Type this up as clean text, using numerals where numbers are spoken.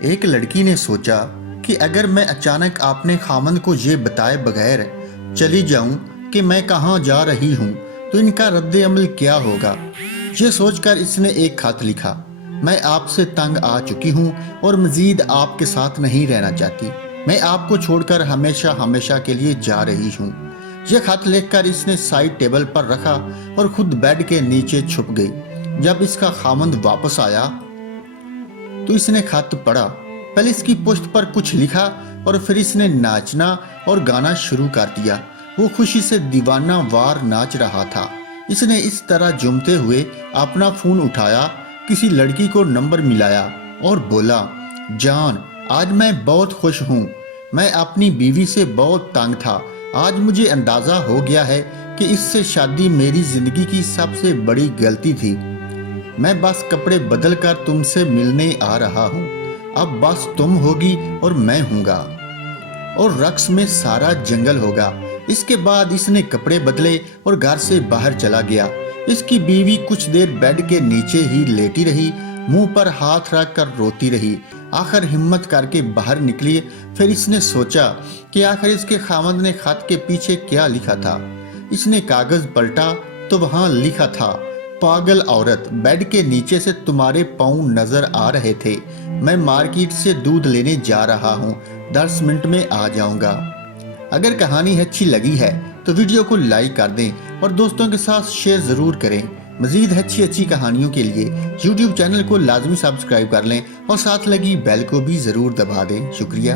ایک لڑکی نے سوچا کہ اگر میں اچانک اپنے خامند کو یہ بتائے بغیر چلی جاؤں کہ میں کہاں جا رہی ہوں تو ان کا رد عمل کیا ہوگا۔ یہ سوچ کر اس نے ایک خط لکھا: میں آپ سے تنگ آ چکی ہوں اور مزید آپ کے ساتھ نہیں رہنا چاہتی۔ میں آپ کو چھوڑ کر ہمیشہ ہمیشہ کے لیے جا رہی ہوں۔ یہ خط لکھ کر اس نے سائڈ ٹیبل پر رکھا اور خود بیڈ کے نیچے چھپ گئی۔ جب اس کا خامند واپس آیا تو اس نے خط پڑھا۔ پہلے اس کی پشت پر کچھ لکھا اور پھر اس نے ناچنا اور گانا شروع کر دیا۔ وہ خوشی سے دیوانہ وار ناچ رہا تھا۔ اس نے اس طرح جھومتے ہوئے اپنا فون اٹھایا، کسی لڑکی کو نمبر ملایا اور بولا: جان، آج میں بہت خوش ہوں۔ میں اپنی بیوی سے بہت تنگ تھا۔ آج مجھے اندازہ ہو گیا ہے کہ اس سے شادی میری زندگی کی سب سے بڑی غلطی تھی۔ میں بس کپڑے بدل کر تم سے ملنے آ رہا ہوں۔ اب بس تم ہوگی اور میں ہوں گا، اور رقص میں سارا جنگل ہوگا۔ اس کے بعد اس نے کپڑے بدلے اور گھر سے باہر چلا گیا۔ اس کی بیوی کچھ دیر بیڈ کے نیچے ہی لیٹی رہی، منہ پر ہاتھ رکھ کر روتی رہی۔ آخر ہمت کر کے باہر نکلی۔ پھر اس نے سوچا کہ آخر اس کے خامند نے خط کے پیچھے کیا لکھا تھا۔ اس نے کاغذ پلٹا تو وہاں لکھا تھا: پاگل عورت، بیڈ کے نیچے سے تمہارے پاؤں نظر آ رہے تھے۔ میں مارکیٹ سے دودھ لینے جا رہا ہوں، 10 منٹ میں آ جاؤں گا۔ اگر کہانی اچھی لگی ہے تو ویڈیو کو لائک کر دیں اور دوستوں کے ساتھ شیئر ضرور کریں۔ مزید اچھی کہانیوں کے لیے یوٹیوب چینل کو لازمی سبسکرائب کر لیں اور ساتھ لگی بیل کو بھی ضرور دبا دیں۔ شکریہ۔